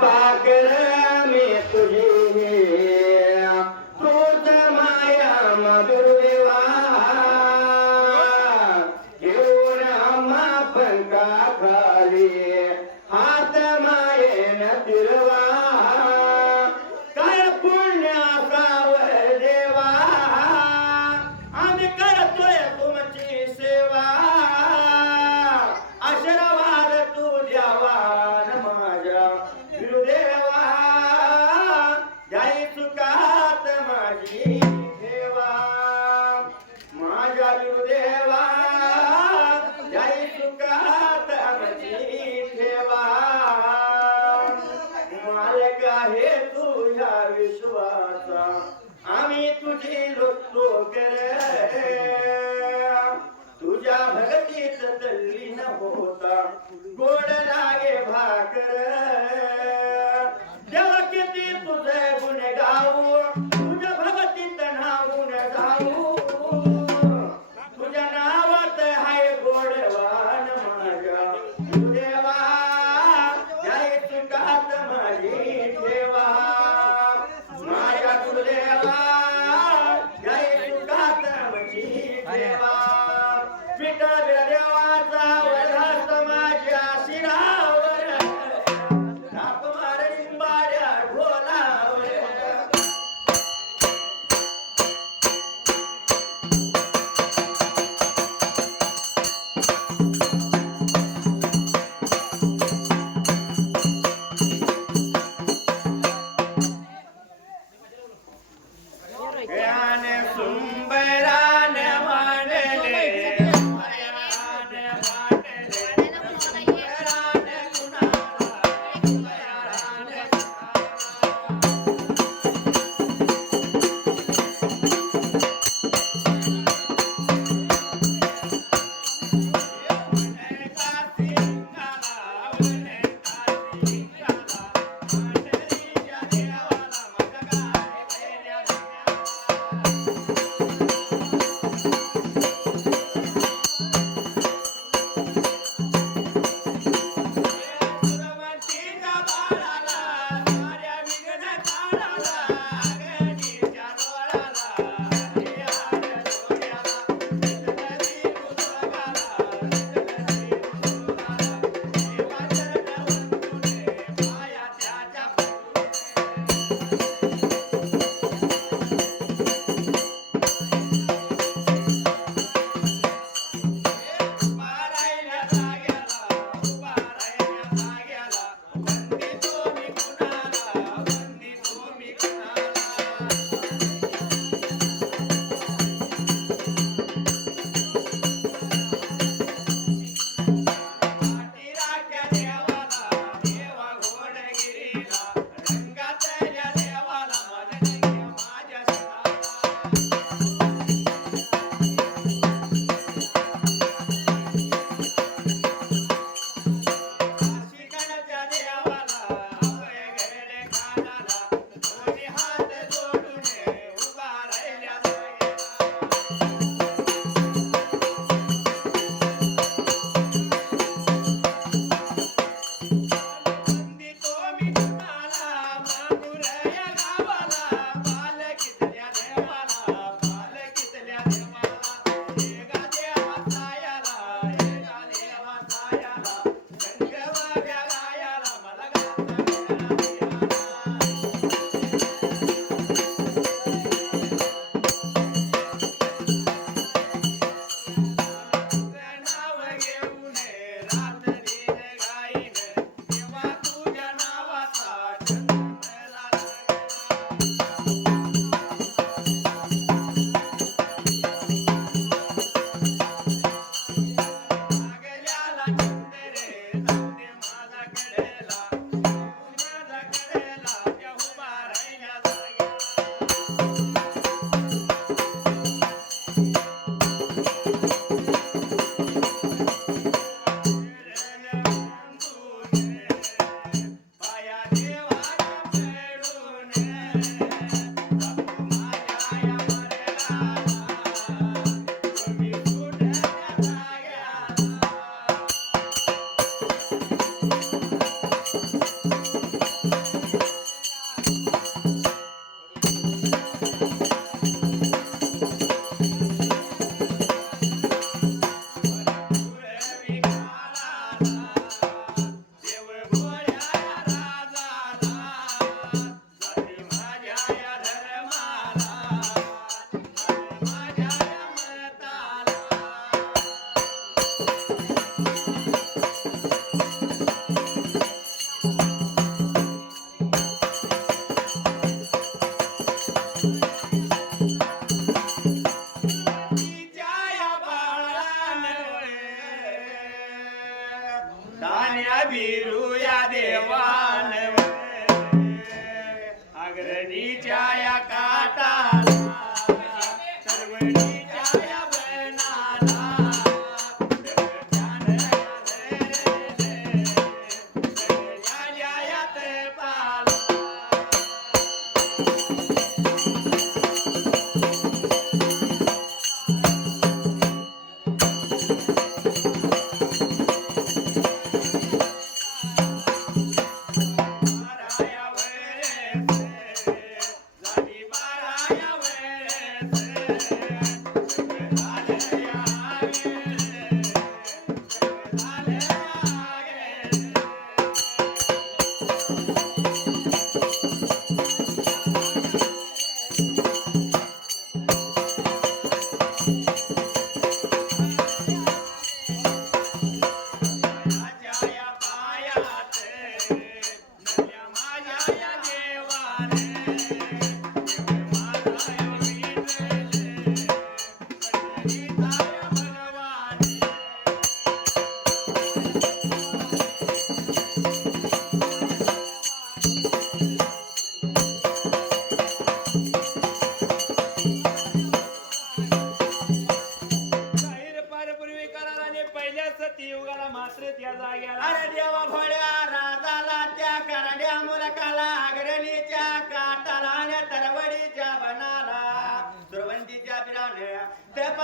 पाकर मी तुझी तूच माया मधुरदेवा घेऊन आम्हा पंखा खाली हात मायेन फिरवा काय पुण्य असावं देवा आम्ही करतोय तुमची सेवा आशीर्वाद तू द्यावा न माझ्या गुरुदेवा जाई चुकात माझी ठेवा माझ्या गुरुदेवा जाई चुकात माझी ठेवा मालक आहे तुझ्या विश्वासा आम्ही तुझी लोटतो करे तुझ्या भगतीत तल्लीन होता गोड लागे भाकर देवा किती तुझे गुण गाऊ तुझ्या भगतीत नावून जाऊ तुझ्या नावात हाय गोडवान माझ्या गुरुदेवा जय चुकात माझी ठेवा माझ्या गुरुदेवा जय चुकात माझी ठेवा विठ्ठल देवाचा वधास माझ्या शिरावर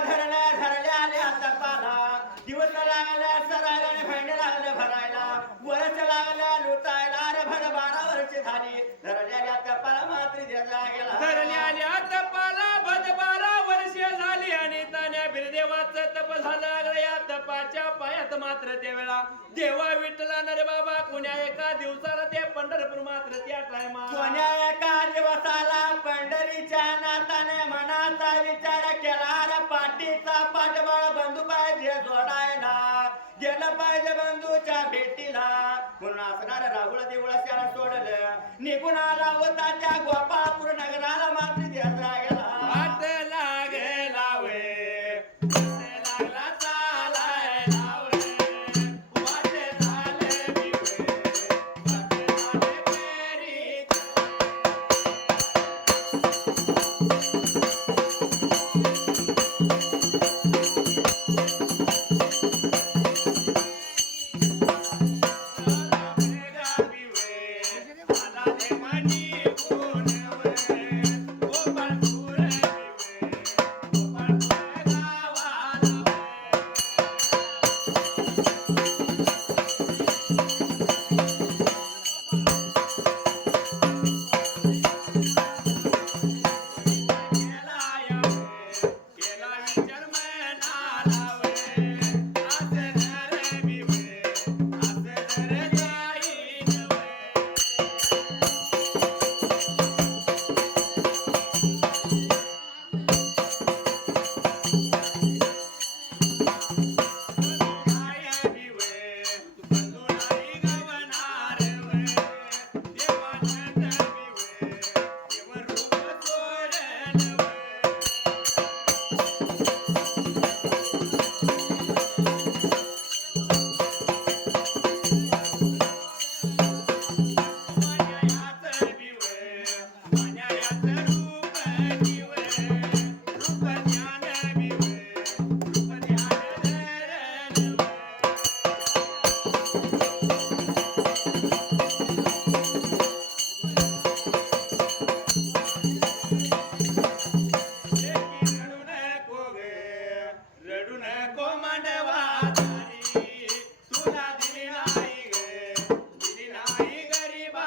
धरल्या धरल्या तपाला दिवस लागल्या सरायला आणि भांडे लागले भरायला वर्ष लागल्या लुटायला रे भर 12 वर्ष झाली धरलेल्या तपाला मात्र द्यायला गेला धरलेल्या तपाला भद 12 वर्षे झाली आणि तान्या बिरदेवाचं तप झालं या तपाच्या पायात मात्र त्यावेळा देवा विठ्ठला रे बाबा कोण्या एका दिवसाला ते पंढरपूर मात्र त्या टायमा कोण्या एका दिवसाला पंढरीच्या नाताने मनाचा विचार केला रे पाठीचा पाठबळ बंधू पाहिजे जोडायला गेलं पाहिजे बंधूच्या भेटीला म्हणून असणार राहुळ देऊळ त्याला सोडलं निघून आला होता त्या गोपाळपूर नगराला मात्र द्यायचा गेला वाट लागला वे लागला चालायला वे वाट झाले मी वे वाट झाले फेरी रडू नको मांडवा तुला दिली नाही गरीबा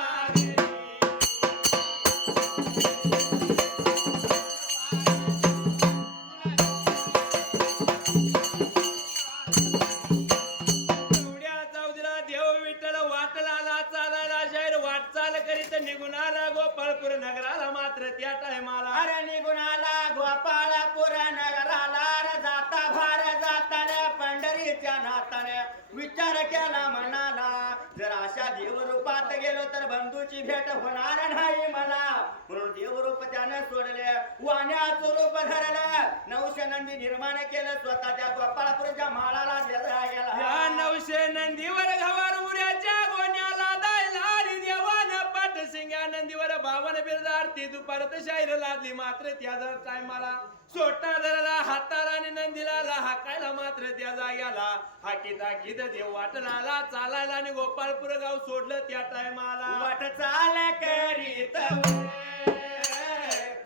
चौधरीला देव विठ्ठल वाटला चालायला शाहीर वाटचाल करीत निघून आला गोपाळपूर नगराला मात्र त्या टायमाला अरे निघून आला गोपाळपूर नगराला रे जाता भार जाताने पंढरीच्या नाताने विचार केला मनाला जर अशा देवरूपात गेलो तर बंधूची भेट होणार नाही मला म्हणून देवरूप त्याने सोडले वाण्याचं रूप धरलं 900 नंदी निर्माण केलं स्वतःच्या गोपाळपूरच्या माळाला गेला या 900 नंदीवर घवार उऱ्याच्या गोण्याला दायला आणि देवानं पाठ सिंग्या नंदीवर 52 बिरदार ती दुपारत शाहीर लादली मात्र त्या टायमाला सोटा धरला हाताला आणि नंदीला हाकायला मात्र त्या जाग्याला हाकीत हाकीत देव वाटला चालायला आणि गोपाळपूर गाव सोडलं त्या टायमाला वाट चाल करीत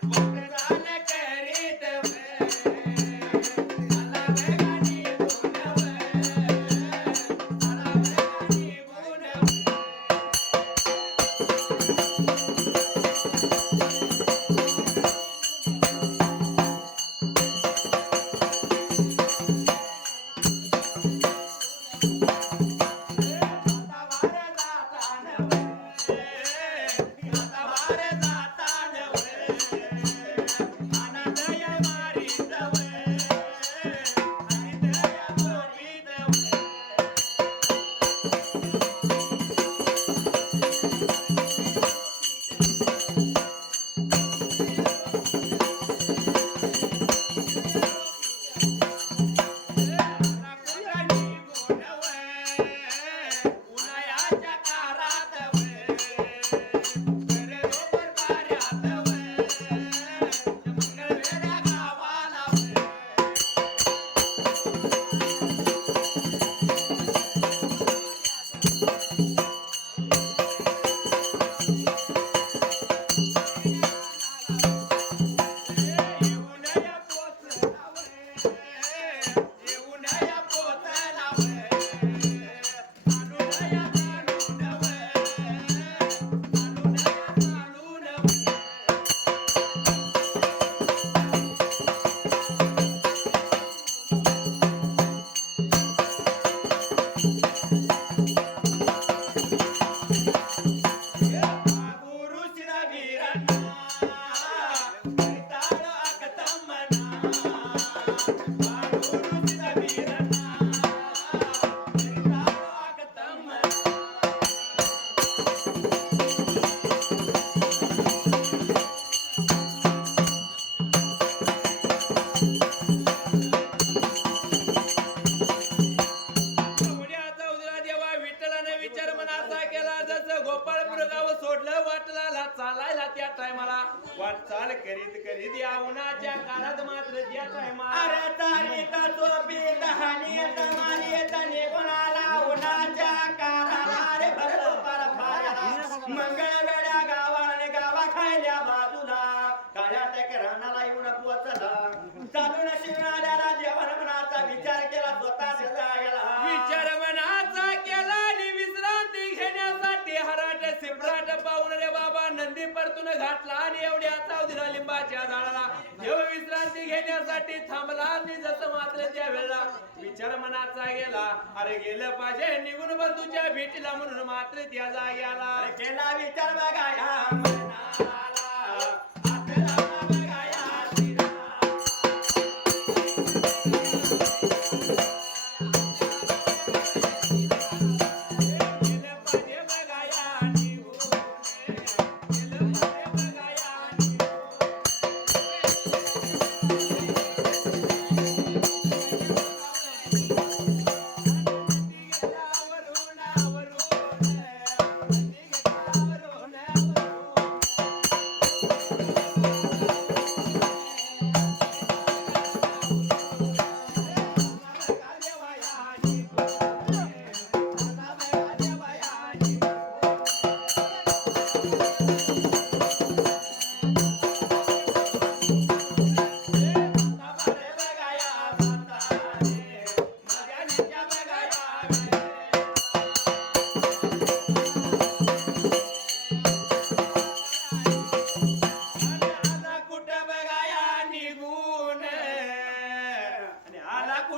वाट चाल करीत आला वेगाने गुण आला वेगाने गुण आता बार जाता त्या टायमाला वाटचाल करीत करीत या उन्हाच्या काळात मात्र त्या टायमाला अरे तारीत चोपीत हानीत मानीत निघून आला उन्हाच्या काराला रे भरलो परफाऱ्याला मंगळवेड्या गावाने गावा खायल्या बाजूला काळ्या टेकरानाला येऊन पोचला चालून शिवणाऱ्याला जेवण मनाचा विचार केला स्वतः गेला विचार मनाचा केला आणि विश्रांती घेण्यासाठी हराट सिपराट पाहून रे बाबा नंदी परतून घातला आणि एवढ्या चावधीला लिंबाच्या झाडाला देव विश्रांती घेण्यासाठी थांबला आणि जसं मात्र त्या वेळेला विचार मनाचा गेला अरे गेलं पाहिजे निघून बंधूच्या भेटीला म्हणून मात्र त्या जाग्याला केला विचार बघाया मनाला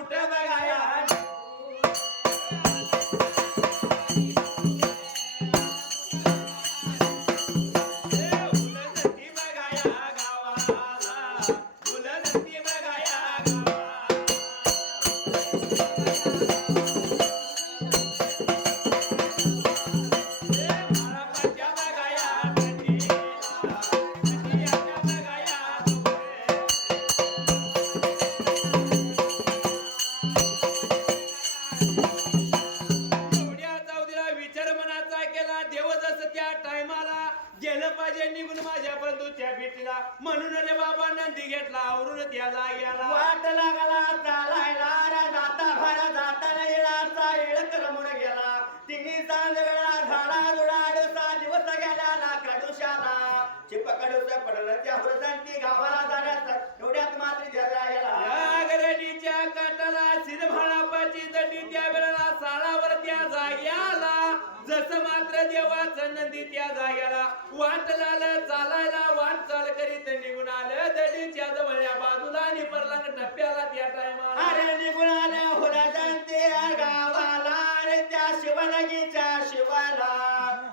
आपला बघाया गेलं पाहिजे निघून माझ्या बंधूच्या भेटीला म्हणून रे बाबा नंदी घेतला आवरून त्या जाग्याला वाट लागला चालायला रा जाता भरा जाताना येळाचा येळ करमून गेला तिन्ही सांजवेळा झाडा जुडाड सा दिवस गेला ना कडुशाला चिपकडूस पडलं त्या हुरजांती गावाला जाण्याचा एवढ्यात मात्र जरा गेला गरडीच्या काटाला शिरभाळापाची दंडी त्या वेळेला साळावर त्या जाग्याला जसं मात्र देवाचं नंदी त्या जाग्याला वाट लागलं चालायला वाट चाल करीत निघून आलं दडीच्या जवळच्या बाजूला आणि परलांग टप्प्याला त्या टायमाला अरे निघून आल्या हुरजांती गावाला रे त्या शिवलगीच्या शिवाला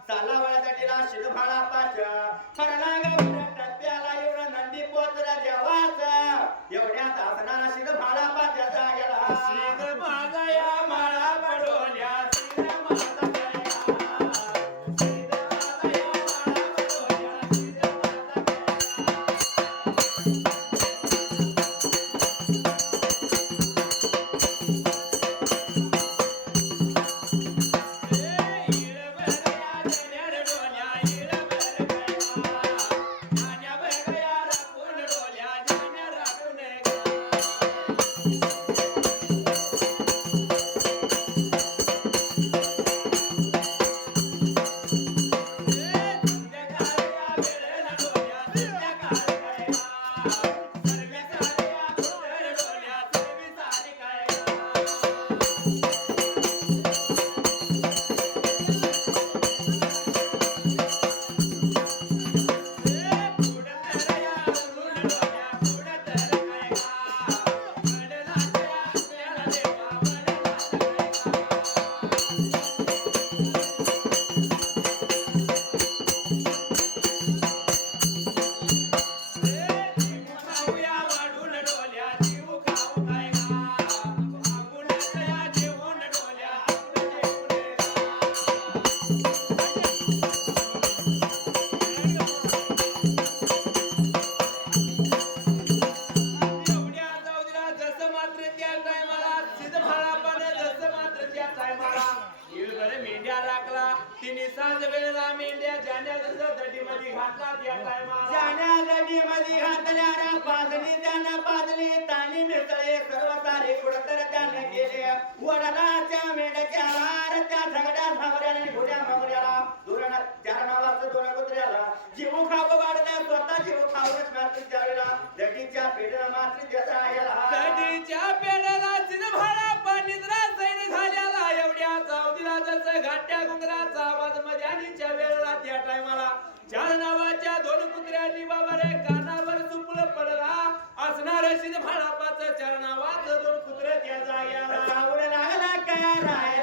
सालावळ दडीला शिरभाळापाच्या परलांगावर टप्प्याला एवढं नंदी पोचला देवाचं एवढ्यात असणारा शिरभाळापाच्या जाग्याला शिर माझा या माळा पडोल्या शिर माझा घातला त्या टायमाला जाण्या गडी मध्ये घातल्या पाजली त्यानं पाजली तानी मिसळे सर्व सारे कुडतर त्यानं केले वडालाच्या मेंढ्याच्या हार त्या झगड्या झावऱ्याने घोड्या मागऱ्याला धोरण चार नावाचं दोन कुत्र्याला जीव खाव वाढल्या स्वतः जीव खावच मात्र त्यावेळेला दटीच्या पेढ्याला मात्र त्याचा आयला कधीच्या पेड्याला चिरभाळा पाणीत रासायन झाल्याला एवढ्या चावदीला जसं घाट्या गुंगराचा आवाज मध्यानीच्या वेळेला त्या टायमाला चार नावाच्या दोन कुत्र्यांनी बाबा रे कानावर सुपळ पडला असणार शिरभाळा पाच चार नावाचं दोन कुत्रे त्या जाग्याला लागला काय राय